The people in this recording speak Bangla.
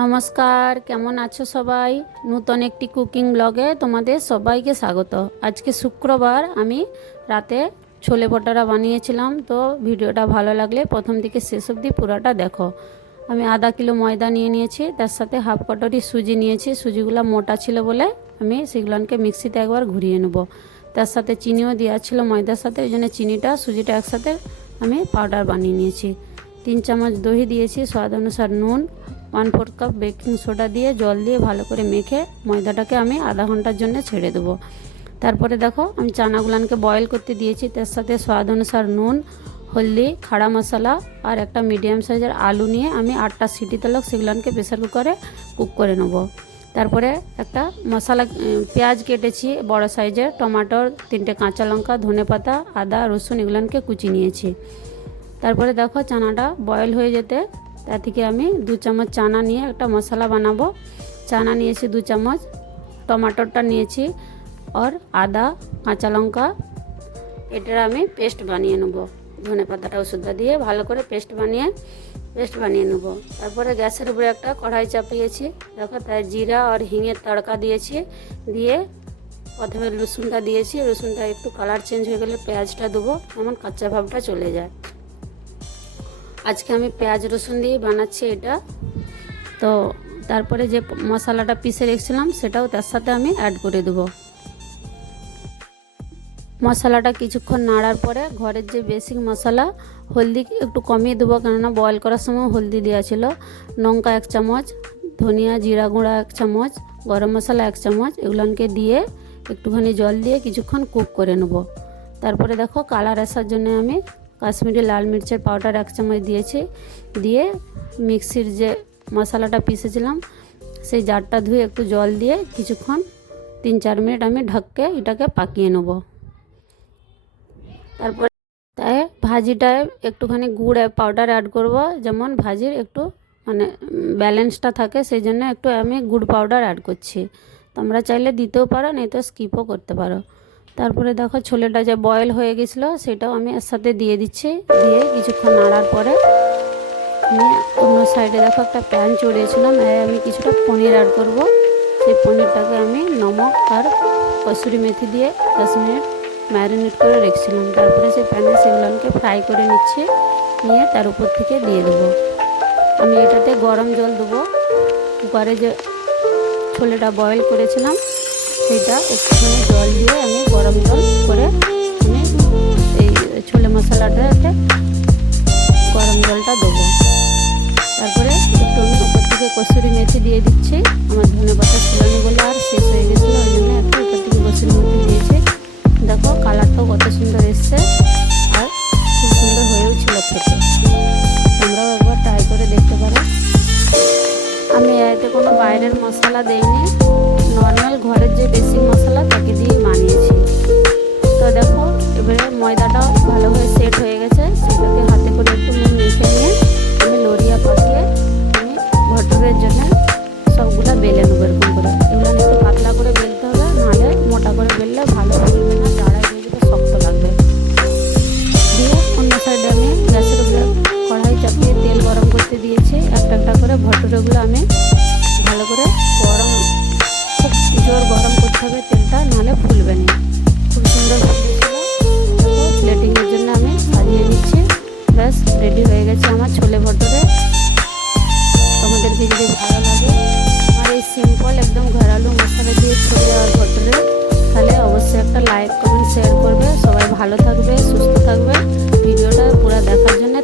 নমস্কার, কেমন আছো সবাই? নতুন একটি কুকিং ব্লগে তোমাদের সবাইকে স্বাগত। আজকে শুক্রবার আমি রাতে ছোলে ভটোরা বানিয়েছিলাম। তো ভিডিওটা ভালো লাগলে প্রথম থেকে শেষ অবধি পুরোটা দেখো। আমি আধা কিলো ময়দা নিয়েছি, তার সাথে হাফ কটরি সুজি নিয়েছি। সুজিগুলো মোটা ছিল বলে আমি সেগুলোকে মিক্সিতে একবার ঘুরিয়ে নেব। তার সাথে চিনিও দেওয়া ছিল ময়দার সাথে, ওই জন্য চিনিটা সুজিটা একসাথে আমি পাউডার বানিয়ে নিয়েছি। 3 চামচ দই দিয়েছি, স্বাদ অনুসার নুন, 1/4 কাপ বেকিং সোডা দিয়ে জল দিয়ে ভালো করে মেখে ময়দাটাকে আমি আধা ঘন্টার জন্য ছেড়ে দেবো। তারপরে দেখো আমি চানাগুলানকে বয়েল করতে দিয়েছি, তার সাথে স্বাদ অনুসার নুন, হলদি, খাড়া মশলা আর একটা মিডিয়াম সাইজের আলু নিয়ে আমি 8টা সিটি তলক সেগুলানকে প্রেসার কুকারে কুক করে নেব। তারপরে একটা মশলা পেঁয়াজ কেটেছি বড় সাইজের, টমেটোর 3টে কাঁচা লঙ্কা, ধনেপাতা, আদা, রসুন এগুলানকে কুচি নিয়েছি। তারপরে দেখো চানাটা বয়েল হয়ে যেতে তা থেকে আমি 2 চামচ চানা নিয়ে একটা মশলা বানাবো। চানা নিয়েছি 2 চামচ, টমাটোরটা নিয়েছি আর আদা, কাঁচা লঙ্কা এটার আমি পেস্ট বানিয়ে নেব। ধনেপাতাটা ওষুধটা দিয়ে ভালো করে পেস্ট বানিয়ে নেব। তারপরে গ্যাসের উপরে একটা কড়াই চাপিয়েছি, দেখো তাই জিরা আর হিঙের তড়কা দিয়েছি। দিয়ে প্রথমে রসুনটা দিয়েছি, রসুনটা একটু কালার চেঞ্জ হয়ে গেলে পেঁয়াজটা দেবো, এমন কাঁচা ভাবটা চলে যায়। আজকে আমি পেঁয়াজ রসুন দিয়ে বানাচ্ছি এটা। তো তারপরে যে মশলাটা পিষে রেখেছিলাম সেটাও তার সাথে আমি অ্যাড করে দেবো। মশলাটা কিছুক্ষণ নাড়ার পরে ঘরের যে বেসিক মশলা, হলদি একটু কমিয়ে দেবো কেননা বয়েল করার সময় হলদি দেওয়া ছিল, লঙ্কা 1 চামচ, ধনিয়া জিরা গুঁড়া 1 চামচ, গরম মশলা 1 চামচ, এগুলোকে দিয়ে একটুখানি জল দিয়ে কিছুক্ষণ কুক করে নেব। তারপরে দেখো কালার আসার জন্য আমি কাশ্মীরি লাল মির্চের পাউডার 1 চামচ দিয়েছি। দিয়ে মিক্সির যে মশলাটা পিষেছিলাম সেই জারটা ধুয়ে একটু জল দিয়ে কিছুক্ষণ 3-4 মিনিট আমি ঢাককে এটাকে পাকিয়ে নেব। তারপর তাই ভাজিটায় একটুখানি গুড় পাউডার অ্যাড করব, যেমন ভাজির একটু মানে ব্যালেন্সটা থাকে, সেই জন্য একটু আমি গুড় পাউডার অ্যাড করছি। তোমরা চাইলে দিতেও পারো, নাই তো স্কিপও করতে পারো। তারপরে দেখো ছোলেটা যে বয়েল হয়ে গেছিলো সেটাও আমি এর সাথে দিয়ে দিচ্ছি। দিয়ে কিছুক্ষণ নাড়ার পরে আমি অন্য সাইডে দেখো একটা প্যান চড়িয়েছিলাম, আমি কিছুটা পনির অ্যাড করব। সেই পনিরটাকে আমি নমক আর কসুরি মেথি দিয়ে 10 মিনিট ম্যারিনেট করে রেখেছিলাম। তারপরে সেই প্যানে সেগুলোকে ফ্রাই করে নিচ্ছি, নিয়ে তার উপর থেকে দিয়ে দেবো। আমি এটাতে গরম জল দেবো। কুকারে যে ছোলেটা বয়েল করেছিলাম সেইটা একটুখানি জল দিয়ে আমি গরম জল করে আমি এই ছোলে মশলাটাতে গরম জলটা দেবো। তারপরে একটু আমি উপর থেকে কসুরি মেথি দিয়ে দিচ্ছি। আমার ধনেপাতা ছিল না বলে আর শেষ হয়ে গেছিলো, ওই জন্য একটু উপর থেকে কসুরি মেথি দিয়েছি। দেখো কালারটাও কত সুন্দর এসছে আর খুব সুন্দর হয়েও ছিল খেতে। তোমরাও একবার ট্রাই করে দেখতে পারো। আমি এতে কোনো বাইরের মশলা দেইনি, নর্মাল ঘরের যে বেসিক মশলা তাকে দিয়ে বানিয়েছি। তো দেখো এবারে ময়দাটাও ভালোভাবে সেট হয়ে গেছে, সেটাকে হাতে করে একটু মেখে নিয়ে আমি লরিয়া পাকিয়ে আমি ভটুরের জন্য সবগুলো বেলে নেবো এরকম করে। এগুলো একটু পাতলা করে বেলতে হবে, নাহলে মোটা করে বেললে ভালো বেলবে না, জাড়াই হয়ে যাবে, শক্ত লাগবে। দিয়ে অন্য সাইডে আমি গ্যাসের উপরে কড়াই চাপিয়ে তেল গরম করতে দিয়েছি। একটা করে ভটুরেগুলো আমি ভালো করে খুব জোর গরম করতে হবে তেলটা, নাহলে ফুলবে না। খুব সুন্দর ফুলেছিল। প্লেটিংয়ের জন্য আমি সাজিয়ে নিচ্ছি। ব্যাস রেডি হয়ে গেছে আমার ছোলে ভটুরে। তোমাদেরকে যদি ভালো লাগে আমার এই সিম্পল একদম ঘরালো মশলা দিয়ে ছোলে আর ভটুরে, তাহলে অবশ্যই একটা লাইক কমেন্ট শেয়ার করবে। সবাই ভালো থাকবে, সুস্থ থাকবে। ভিডিওটা পুরো দেখার জন্য